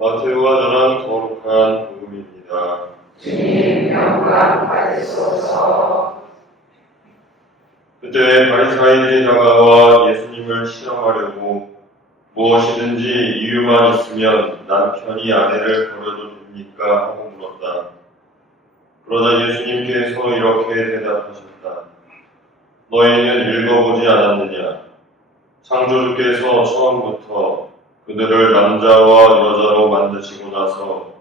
마테오가 전한 거룩한 복음입니다. 주님 영광 받으소서. 그때 바리사이들이 다가와 예수님을 실험하려고 무엇이든지 이유만 있으면 남편이 아내를 버려도 됩니까? 하고 물었다. 그러자 예수님께서 이렇게 대답하셨다. 너희는 읽어보지 않았느냐? 창조주께서 처음부터 그들을 남자와 여자로 만드시고 나서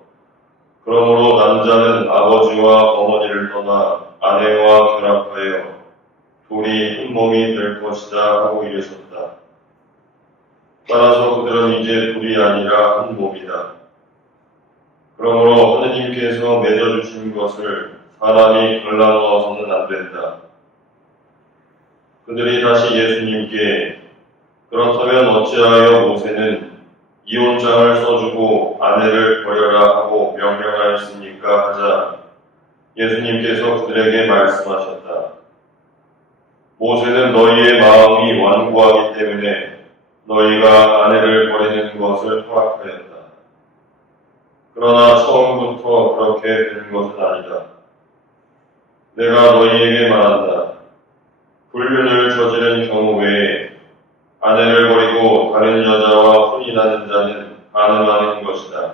그러므로 남자는 아버지와 어머니를 떠나 아내와 결합하여 둘이 한 몸이 될 것이다 하고 이르셨다. 따라서 그들은 이제 둘이 아니라 한 몸이다. 그러므로 하느님께서 맺어주신 것을 사람이 갈라놓아서는 안 된다. 그들이 다시 예수님께 그렇다면 어찌하여 모세는 이혼장을 써주고 아내를 버려라 하고 명령하였습니까? 하자 예수님께서 그들에게 말씀하셨다. 모세는 너희의 마음이 완고하기 때문에 너희가 아내를 버리는 것을 허락하였다. 그러나 처음부터 그렇게 된 것은 아니다. 내가 너희에게 말한다. 불륜을 저지른 경우 외에 아내를 버리고 다른 여자와 혼인하는 자는 간음하는 것이다.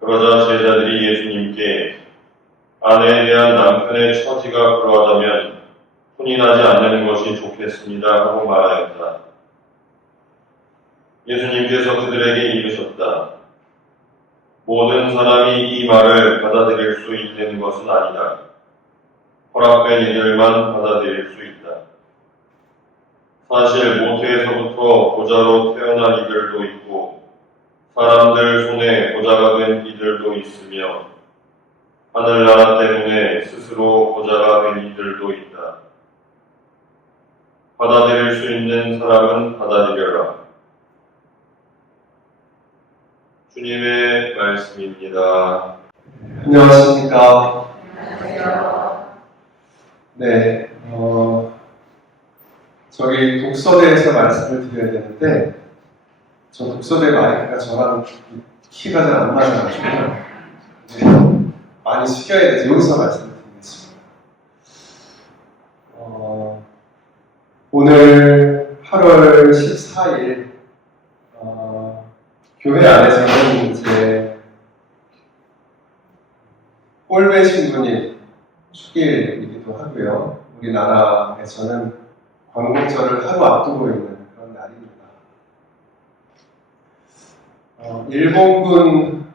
그러자 제자들이 예수님께 아내에 대한 남편의 처지가 그러하다면 혼인하지 않는 것이 좋겠습니다 하고 말하였다. 예수님께서 그들에게 이르셨다. 모든 사람이 이 말을 받아들일 수 있는 것은 아니다. 허락된 이들만 받아들일 수 있다. 사실 모태에서부터 보자로 태어난 이들도 있고 사람들 손에 보자가 된 이들도 있으며 하늘나라 때문에 스스로 보자가 된 이들도 있다. 받아들일 수 있는 사람은 받아들여라. 주님의 말씀입니다. 안녕하십니까. 안녕하세요. 네, 저기 독서대에서 말씀을 드려야 되는데, 저 독서대 마이크가 저랑 키가 잘 안 맞아가지고, 네, 많이 숙여야 돼서 여기서 말씀을 드리겠습니다. 오늘 8월 14일, 교회 안에서는 이제 꼴배 신부님 축일이기도 하고요. 우리나라에서는 광복절을 하루 앞두고 있는 그런 날입니다. 일본군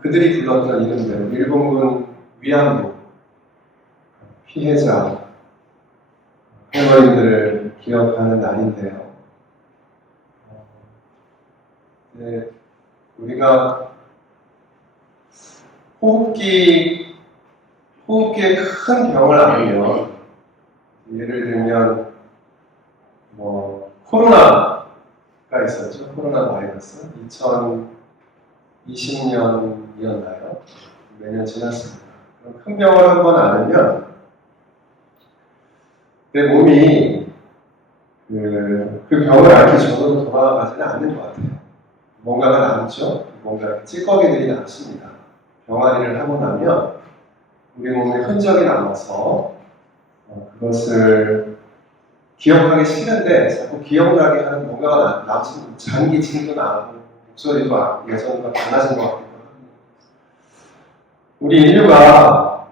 그들이 불렀던 이름대로 일본군 위안부 피해자 할머님들을 기억하는 날인데요. 네, 우리가 호흡기에 큰 병을 앓으면 예를 들면 코로나가 있었죠. 코로나 바이러스 2020년이었나요? 몇 년 지났습니다. 큰 병을 한번 앓으면 내 몸이 그 병을 앓기 전으로 돌아가지는 않는 것 같아요. 뭔가가 남죠. 뭔가 찌꺼기들이 남습니다. 병아리를 하고 나면 우리 몸에 흔적이 남아서 그것을 기억하기 싫은데 자꾸 기억나게 하는 뭔가가 남습니다. 장기침도 나고 목소리도 예전보다 달라진 것 같기도 합니다. 우리 인류가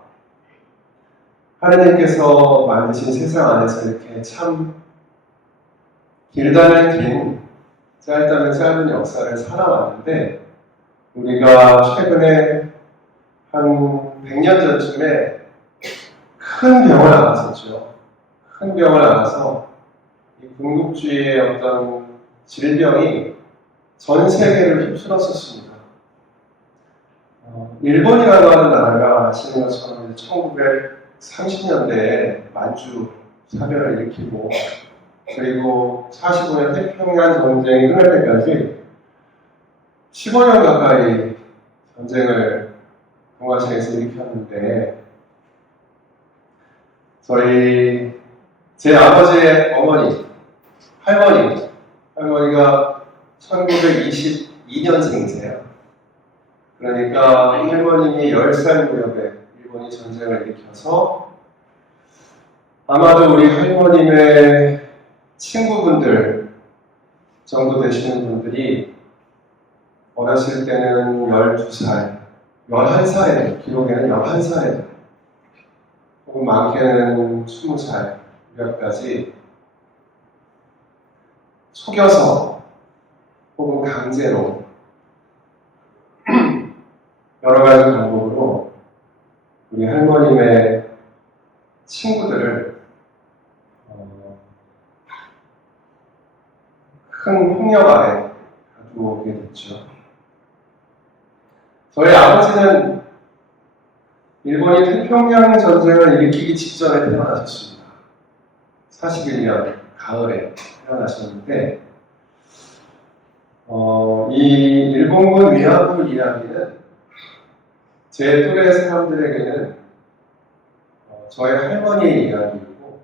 하느님께서 만드신 세상 안에서 이렇게 참 길다면 긴, 짧다면 짧은 역사를 살아왔는데 우리가 최근에 한 100년 전쯤에 큰 병을 앓았었죠. 큰 병을 앓아서 이 군국주의의 어떤 질병이 전 세계를 휩쓸었었습니다. 일본이라고 하는 나라가 아시는 것처럼 1930년대에 만주 사변을 일으키고 그리고 45년 태평양 전쟁이 끝날 때까지 15년 가까이 전쟁을 동아시아에서 일으켰는데 제 아버지의 어머니, 할머니가 1922년생이세요. 그러니까 할머님이 10살 무렵에 일본이 전쟁을 일으켜서 아마도 우리 할머님의 친구분들 정도 되시는 분들이 어렸을 때는 12살, 11살에, 기록에는 11살에, 혹은 많게는 20살 무렵까지 속여서 혹은 강제로 여러 가지 방법으로 우리 할머님의 친구들을 큰 폭력 아래 가두게 됐죠. 저희 아버지는 일본이 태평양 전쟁을 일으키기 직전에 태어나셨습니다. 41년 가을에 태어나셨는데 이 일본군 위안부 이야기는 제 또래 사람들에게는 저의 할머니의 이야기이고,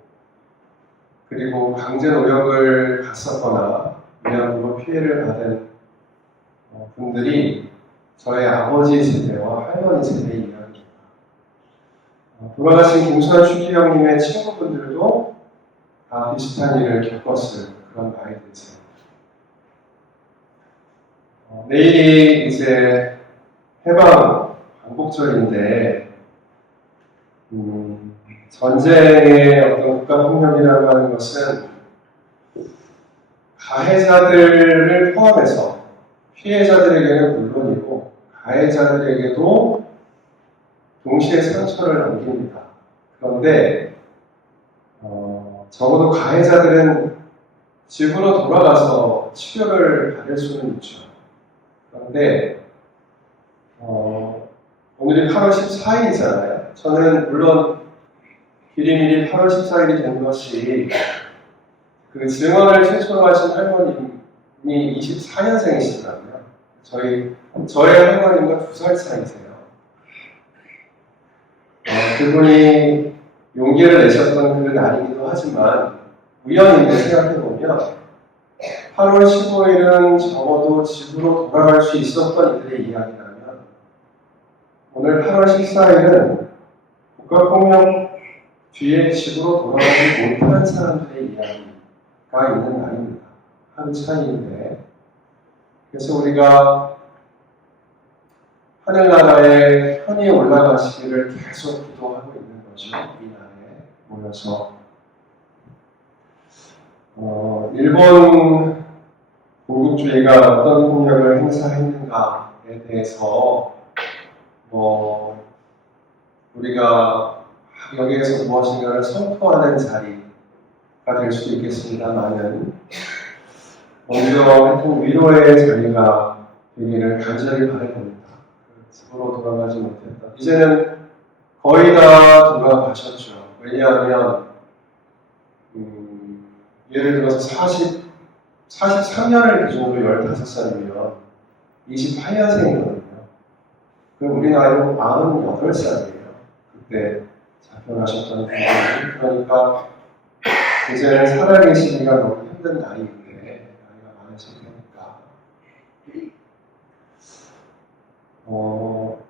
그리고 강제 노역을 갔었거나 위안부로 피해를 받은 분들이 저의 아버지 세대와 할머니 세대의 이야기입니다. 돌아가신 김수환 슈키 형님의 친구분들도 다 비슷한 일을 겪었을 그런 나이들이세요. 내일이 이제 해방 광복절인데 전쟁의 어떤 국가폭력이라고 하는 것은 가해자들을 포함해서 피해자들에게는 물론이고 가해자들에게도 동시에 상처를 남깁니다. 그런데 적어도 가해자들은 집으로 돌아가서 치료를 받을 수는 있죠. 그런데 오늘이 8월 14일이잖아요. 저는 물론 기리밀이 8월 14일이 된 것이 그 증언을 최초로 하신 할머님이 24년생이시더라고요. 저의 할머님과 2살 차이세요. 그분이 용기를 내셨던 그 날이기도 하지만 우연인데 생각해보면 8월 15일은 적어도 집으로 돌아갈 수 있었던 이들의 이야기라면 오늘 8월 14일은 국가폭력 뒤에 집으로 돌아가지 못하는 사람들의 이야기가 있는 날입니다. 하루 차이인데, 그래서 우리가 하늘나라에 편히 올라가시기를 계속 기도하고 있는 거죠. 이 날에 모여서 일본 군국주의가 어떤 폭력을 행사했는가에 대해서 우리가 여기에서 무엇인가를 선포하는 자리가 될 수도 있겠습니다만은 먼저 하여튼 위로의 자리가 되기를 간절히 바라봅니다. 집으로 돌아가지 못했다. 이제는 거의 다 돌아가셨죠. 왜냐하면 예를 들어서 43년을 기준으로 15살이면 28년생이거든요. 그럼 우리 나이로 98살이에요. 그때 잡혀가셨던 분들이. 그러니까 이제는 살아계시기가 너무 힘든 나이인데, 나이가 많으실 테니까.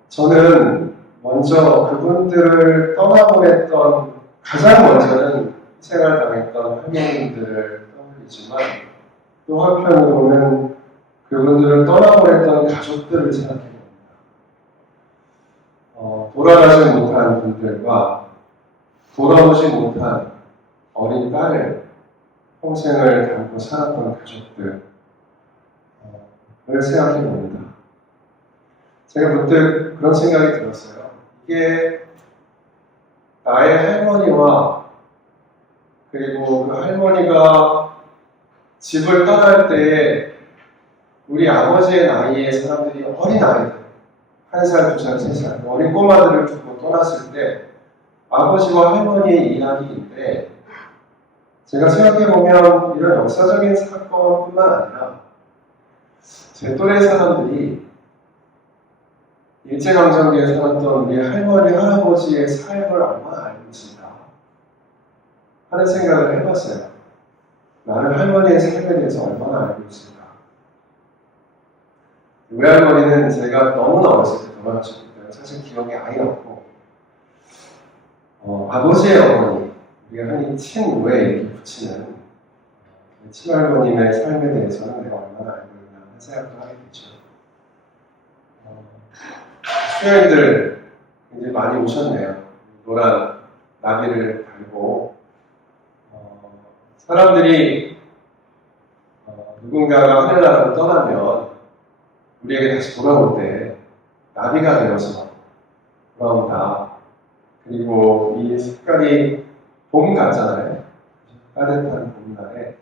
저는 먼저 그분들을 떠나보냈던, 가장 먼저는 희생을 당했던 할머님들을 떠올리지만, 또 한편으로는 그분들을 떠나보냈던 가족들을 생각해봅니다. 돌아가지 못한 분들과 돌아오지 못한 어린 딸을 평생을 담고 살았던 가족들을 생각해봅니다. 제가 문득 그런 생각이 들었어요. 이게 나의 할머니와 그리고 그 할머니가 집을 떠날 때 우리 아버지의 나이의 사람들이 어린 아이들, 1살, 2살, 3살, 어린 꼬마들을 두고 떠났을 때 아버지와 할머니의 이야기인데, 제가 생각해보면 이런 역사적인 사건뿐만 아니라 제 또래 사람들이 일제강점기에 살았던 우리 할머니, 할아버지의 삶을 얼마나 알고 있을까 하는 생각을 해봤어요. 나는 할머니의 삶에 대해서 얼마나 알고 있을까. 외할머니는 제가 너무나 어렸을 때 돌아가셨기 때문에 사실 기억이 아예 없고, 아버지의 어머니, 우리가 흔히 친우에 이렇게 붙이는 친할머님의 삶에 대해서는 내가 얼마나 알고 있나 하는 생각도 하게 되죠. 수요일들 굉장히 많이 오셨네요. 노란 나비를 달고, 사람들이 누군가가 하늘나라로 떠나면 우리에게 다시 돌아올 때 나비가 되어서 돌아온다. 그리고 이 색깔이 봄 같잖아요. 따뜻한 봄날에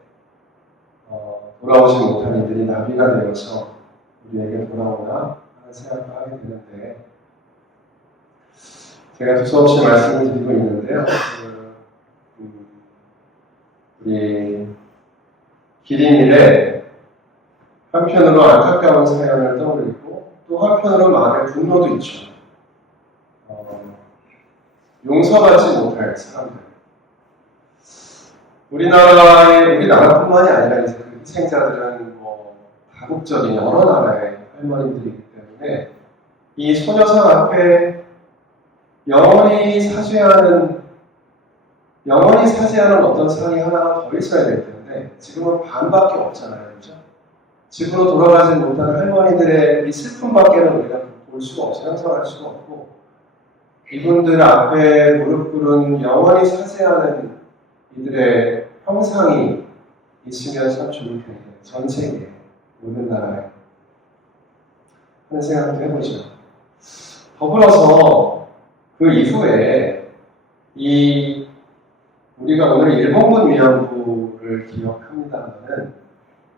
돌아오지 못한 이들이 나비가 되어서 우리에게 돌아오나 하는 생각을 하게 되는데, 제가 두서없이 말씀을 드리고 있는데요. 우리 기린일에 한편으로 안타까운 사연을 떠올리고 또 한편으로 마음의 분노도 있죠. 용서받지 못할 사람들. 우리나라뿐만이 아니라 이제 그 희생자들은 다국적인 여러 나라의 할머니들이기 때문에 이 소녀상 앞에 영원히 사죄하는 어떤 상이 하나 더 있어야 될 텐데 지금은 반밖에 없잖아요, 그렇죠? 집으로 돌아가지 못한 할머니들의 이 슬픔밖에는 우리가 볼 수가 없어요, 형성할 수가 없고, 이분들 앞에 무릎 꿇은 영원히 사죄하는 이들의 형상이 있으면 참 좋을 텐데, 전 세계 모든 나라에 하는 생각도 해보죠. 더불어서 그 이후에 우리가 오늘 일본군 위안부를 기억합니다만은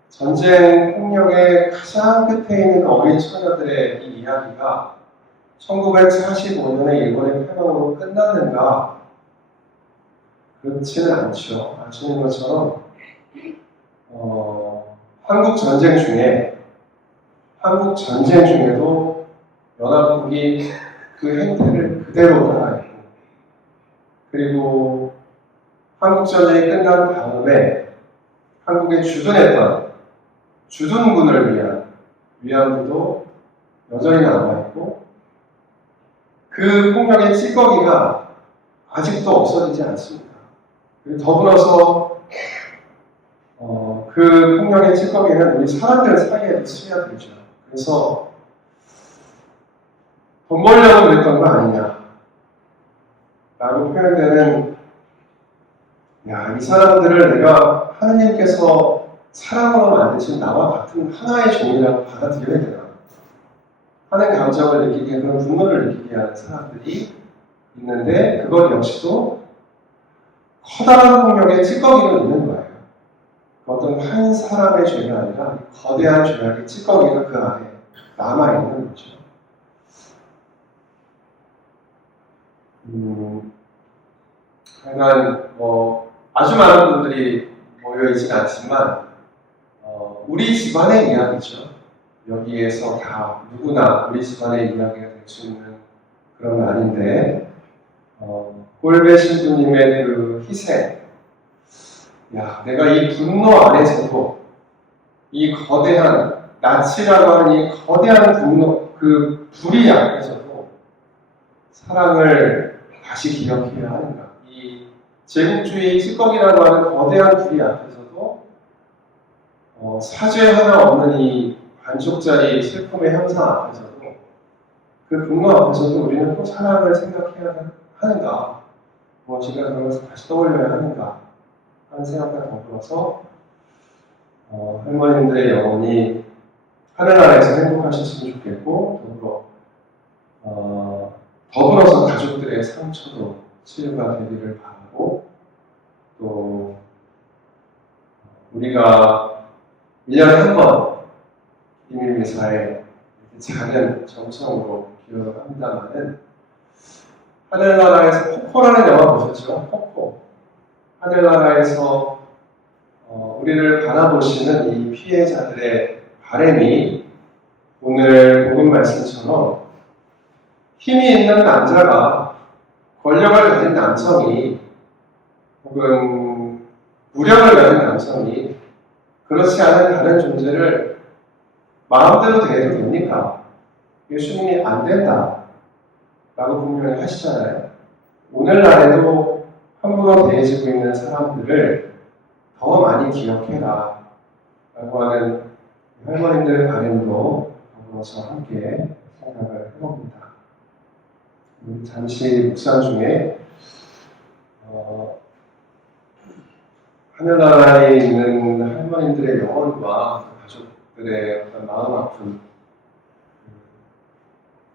전쟁 폭력의 가장 끝에 있는 그 어린 처녀들의 이 이야기가 1945년에 일본의 패망으로 끝났는가? 그렇지는 않죠. 아시는 것처럼 한국 전쟁 중에도 연합국이 그 행태를 그대로 따라했고, 그리고 한국전쟁이 끝난 다음에 한국에 주둔했던 주둔군을 위한 위안부도 여전히 남아있고, 그 폭력의 찌꺼기가 아직도 없어지지 않습니다. 그리고 더불어서 그 폭력의 찌꺼기는 우리 사람들 사이에도 스며들죠. 그래서 돈 벌려고 그랬던 거 아니냐 라고 표현되는, 이 사람들을 내가 하느님께서 사랑으로 만드신 나와 같은 하나의 종이라고 받아들여야 되나 하는 감정을 느끼게, 그런 분노를 느끼게 하는 사람들이 있는데, 그것 역시도 커다란 폭력의 찌꺼기로 있는 거예요. 어떤 한 사람의 죄가 아니라 거대한 죄악의 찌꺼기가 그 안에 남아있는 거죠. 하여간 아주 많은 분들이 모여있진 않지만 우리 집안의 이야기죠. 여기에서 다 누구나 우리 집안의 이야기가 될 수 있는 그런 날인데, 꼴배 신부님의 그 희생, 내가 이 분노 안에서도 이 거대한 나치라고 하는 이 거대한 분노, 그 불의 앞에서도 사랑을 다시 기억해야 하는가? 이 제국주의 찌꺼기라고 하는 거대한 불의 앞에서도 사죄 하나 없는 이 반쪽짜리 슬픔의 형상 앞에서도, 그 분노 앞에서도 우리는 또 사랑을 생각해야 하는가? 무엇인가 그런 것을 다시 떠올려야 하는가? 하는 생각과 더불어서 할머님들의 영혼이 하늘나라에서 행복하셨으면 좋겠고, 더불어서 가족들의 상처도 치유가 되기를 바라고, 또 우리가 1년에 한 번 비밀미사에 작은 정성으로 기억을 합니다만은, 하늘나라에서 코코라는 영화 보셨죠? 코코. 하늘나라에서 우리를 바라보시는 이 피해자들의 바람이 오늘 복음 말씀처럼 힘이 있는 남자가, 권력을 가진 남성이, 혹은 무력을 가진 남성이 그렇지 않은 다른 존재를 마음대로 대해도 됩니까? 예수님이 안 된다 라고 분명히 하시잖아요. 오늘날에도 함부로 대해지고 있는 사람들을 더 많이 기억해라 라고 하는 할머님들 바램도 더불어서 함께 생각을 해봅니다. 잠시 묵상 중에 하늘나라에 있는 할머님들의 영혼과 가족들의 어떤 마음 아픈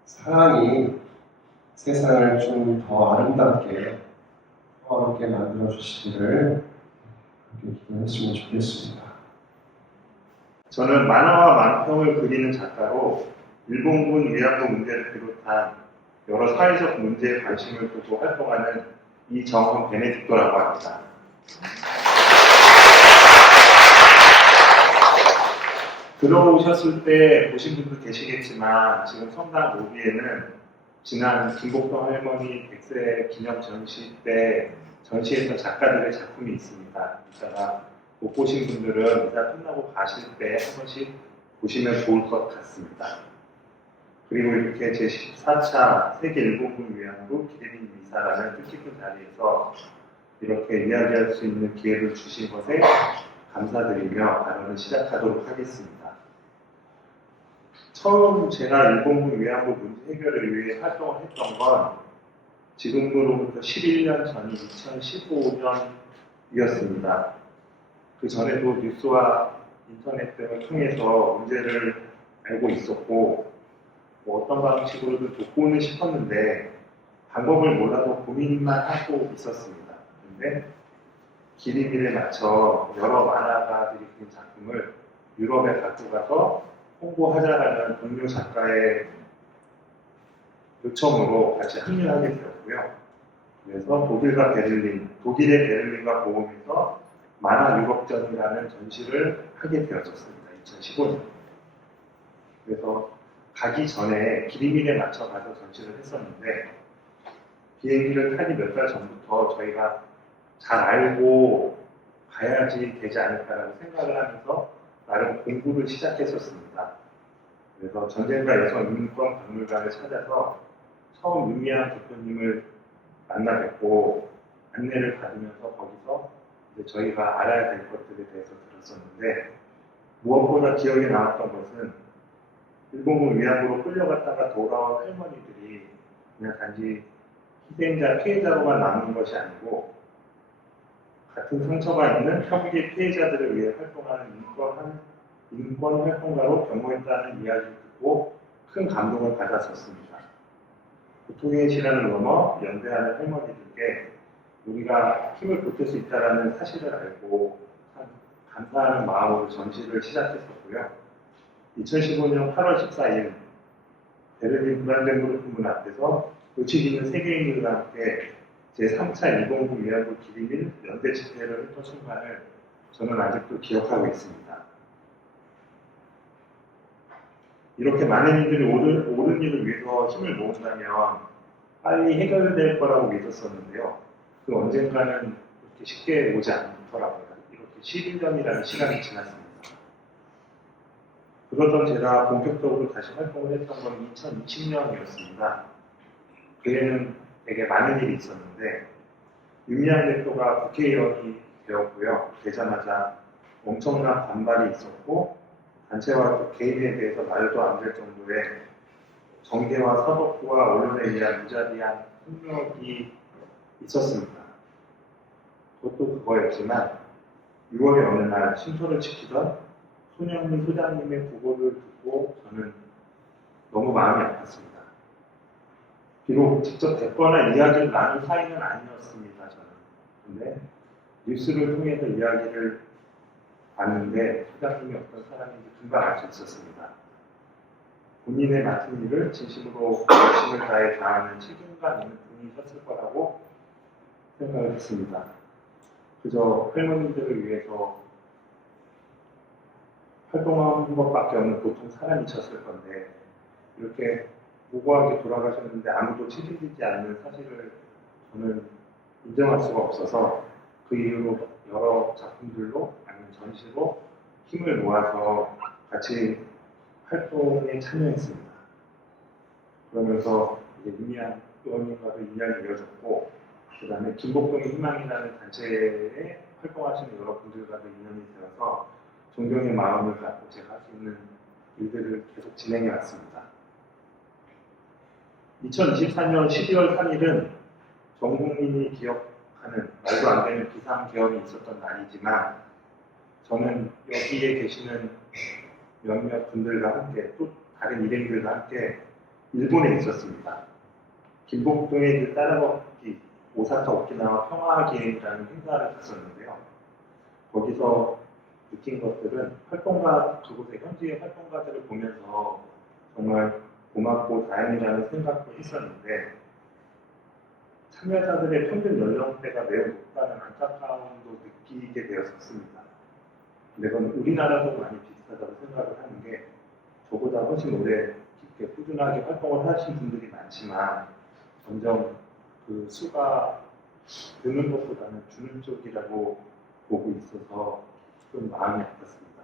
사랑이 세상을 좀 더 아름답게 평화롭게 만들어 주시기를 함께 기도했으면 좋겠습니다. 저는 만화와 만평을 그리는 작가로 일본군 위안부 문제를 비롯한 여러 사회적 문제에 관심을 두고 활동하는 이정헌 베네딕토라고 합니다. 들어오셨을 때 보신 분도 계시겠지만 지금 성당 로비에는 지난 김복동 할머니 100세 기념 전시 때 전시했던 작가들의 작품이 있습니다. 이따가 못 보신 분들은 이따 끝나고 가실 때 한 번씩 보시면 좋을 것 같습니다. 그리고 이렇게 제14차 세계 일본군 위안부 기리민 미사라는 뜻깊은 자리에서 이렇게 이야기할 수 있는 기회를 주신 것에 감사드리며 발언을 시작하도록 하겠습니다. 처음 제가 일본군 위안부 문제 해결을 위해 활동을 했던 건 지금으로부터 11년 전인 2015년이었습니다. 그 전에도 뉴스와 인터넷 등을 통해서 문제를 알고 있었고 어떤 방식으로든 돕고는 싶었는데 방법을 몰라서 고민만 하고 있었습니다. 그런데 기리미를 맞춰 여러 만화가들이 그린 작품을 유럽에 갖고 가서 홍보하자라는 동료 작가의 요청으로 같이 합류하게 되었고요. 그래서 독일의 베를린과 보험에서 만화 유럽전이라는 전시를 하게 되었습니다. 2015년. 그래서 가기 전에 기리민에 맞춰 가서 전시를 했었는데 비행기를 타기 몇 달 전부터 저희가 잘 알고 가야지 되지 않을까라고 생각을 하면서 나름 공부를 시작했었습니다. 그래서 전쟁과 여성 인권 박물관을 찾아서 처음 윤미향 대표님을 만나 뵙고 안내를 받으면서 거기서 이제 저희가 알아야 될 것들에 대해서 들었었는데 무엇보다 기억에 남았던 것은 일본군 위안부로 끌려갔다가 돌아온 할머니들이 그냥 단지 희생자, 피해자로만 남은 것이 아니고 같은 상처가 있는 형기 피해자들을 위해 활동하는 인권 활동가로 변모했다는 이야기를 듣고 큰 감동을 받았었습니다. 고통의 시간을 넘어 연대하는 할머니들께 우리가 힘을 보탤 수 있다는 사실을 알고 참 감사하는 마음으로 전시를 시작했었고요. 2015년 8월 14일 베를린 브란덴부르크 문 앞에서 의식 있는 세계인들과 함께 제3차 일본군 위안부 기리민 연대 집회를 했던 순간을 저는 아직도 기억하고 있습니다. 이렇게 많은 이들이 옳은 일을 위해서 힘을 모은다면 빨리 해결될 거라고 믿었었는데요. 그 언젠가는 이렇게 쉽게 오지 않더라고요. 이렇게 11년이라는 시간이 지났습니다. 그러던 제가 본격적으로 다시 활동을 했던 건 2020년이었습니다. 그해는 되게 많은 일이 있었는데 윤미향 대표가 국회의원이 되었고요. 되자마자 엄청난 반발이 있었고 단체와 개인에 대해서 말도 안 될 정도의 정계와 사법부와 언론에 의한 무자비한 폭력이 있었습니다. 그것도 그거였지만 6월의 어느 날 신소를 지키던 손영민 소장님의 부고를 듣고 저는 너무 마음이 아팠습니다. 비록 직접 뵙거나 이야기를 나눈 사이는 아니었습니다. 저는. 근데 뉴스를 통해서 이야기를 봤는데 소장님이 어떤 사람인지 금방 알 수 있었습니다. 본인의 맡은 일을 진심으로 열심을 다해 다하는 책임감 있는 분이셨을 거라고 생각을 했습니다. 그저 할머니들을 위해서 활동한 것밖에 없는 보통 사람이셨을 건데 이렇게 무고하게 돌아가셨는데 아무도 책임지지 않는 사실을 저는 인정할 수가 없어서 그 이후로 여러 작품들로 아니면 전시로 힘을 모아서 같이 활동에 참여했습니다. 그러면서 이제 이미양 의원님과도 인연이 이어졌고, 그 다음에 김복동의 희망이라는 단체에 활동하시는 여러분들과도 인연이 되어서 존경의 마음을 갖고 제가 할 수 있는 일들을 계속 진행해 왔습니다. 2024년 12월 3일은 전 국민이 기억하는 말도 안 되는 비상계엄이 있었던 날이지만 저는 여기에 계시는 몇몇 분들과 함께 또 다른 일행들과 함께 일본에 있었습니다. 김복동의 그 따라걷기 오사카 오키나와 평화기행이라는 행사를 갔었는데요. 거기서 느낀 것들은 그곳의 현지의 활동가들을 보면서 정말 고맙고 다행이라는 생각도 했었는데 참여자들의 평균 연령대가 매우 높다는 안타까움도 느끼게 되었습니다. 근데 그건 우리나라도 많이 비슷하다고 생각을 하는 게 저보다 훨씬 오래 깊게 꾸준하게 활동을 하신 분들이 많지만 점점 그 수가 드는 것보다는 주는 쪽이라고 보고 있어서 좀 마음이 아팠습니다.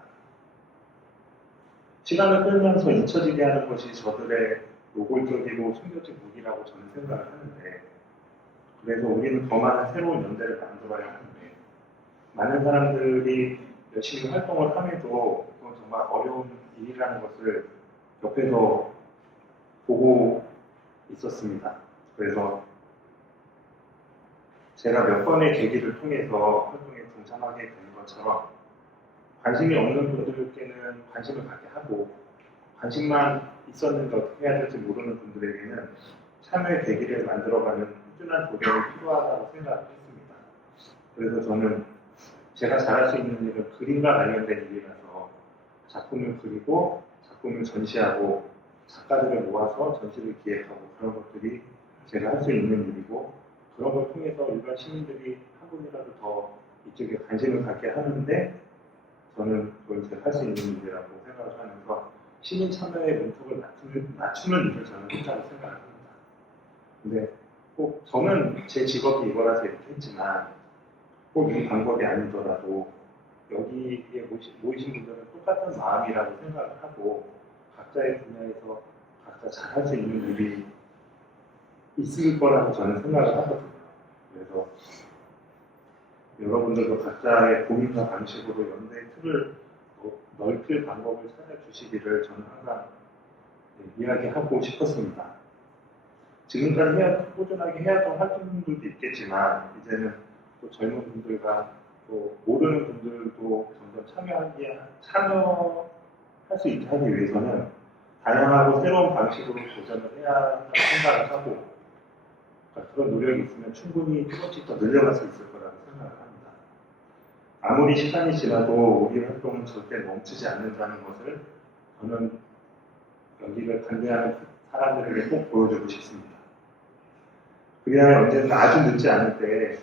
시간을 끌면서 잊혀지게 하는 것이 저들의 노골적이고 숨겨진 무기라고 저는 생각을 하는데 그래서 우리는 더 많은 새로운 연대를 만들어야 하는데 많은 사람들이 열심히 활동을 함에도 그건 정말 어려운 일이라는 것을 옆에서 보고 있었습니다. 그래서 제가 몇 번의 계기를 통해서 활동에 동참하게 된 것처럼 관심이 없는 분들께는 관심을 갖게 하고 관심만 있었는데 어떻게 해야 될지 모르는 분들에게는 참여의 계기를 만들어가는 꾸준한 도전이 필요하다고 생각을 했습니다. 그래서 저는 제가 잘할 수 있는 일은 그림과 관련된 일이라서 작품을 그리고 작품을 전시하고 작가들을 모아서 전시를 기획하고 그런 것들이 제가 할 수 있는 일이고 그런 걸 통해서 일반 시민들이 한 분이라도 더 이쪽에 관심을 갖게 하는데 저는 그걸 제가 할 수 있는 일이라고 생각을 하면서 시민 참여의 문턱을 낮추는 일을 저는 했다고 생각을 합니다. 근데 꼭 저는 제 직업이 이거라서 이렇게 했지만 꼭 이 방법이 아니더라도 여기에 모이신 분들은 똑같은 마음이라고 생각을 하고 각자의 분야에서 각자 잘할 수 있는 일이 있을 거라고 저는 생각을 하거든요. 그래서 여러분들도 각자의 고민과 방식으로 연대의 틀을 넓힐 방법을 찾아주시기를 저는 항상 이야기하고 싶었습니다. 지금까지 꾸준하게 해왔던 활동들도 있겠지만 이제는 또 젊은 분들과 또 모르는 분들도 점점 참여할 수 있게 하기 위해서는 다양하고 새로운 방식으로 도전을 해야 한다고 생각을 하고 그런 노력이 있으면 충분히 조금씩 더 늘려갈 수 있을 거라고 생각을 합니다. 아무리 시간이 지나도 우리 활동은 절대 멈추지 않는다는 것을 저는 여기를 반대하는 사람들에게 꼭 보여주고 싶습니다. 그래야 언제든 아주 늦지 않을 때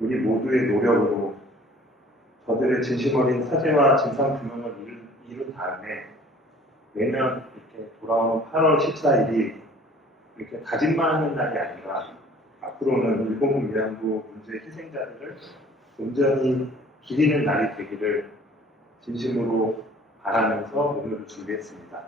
우리 모두의 노력으로 저들의 진심 어린 사죄와 진상규명을 이룬 다음에 매년 이렇게 돌아오는 8월 14일이 이렇게 다짐만 하는 날이 아니라 앞으로는 일본군 위안부 문제 희생자들을 온전히 기리는 날이 되기를 진심으로 바라면서 오늘을 준비했습니다.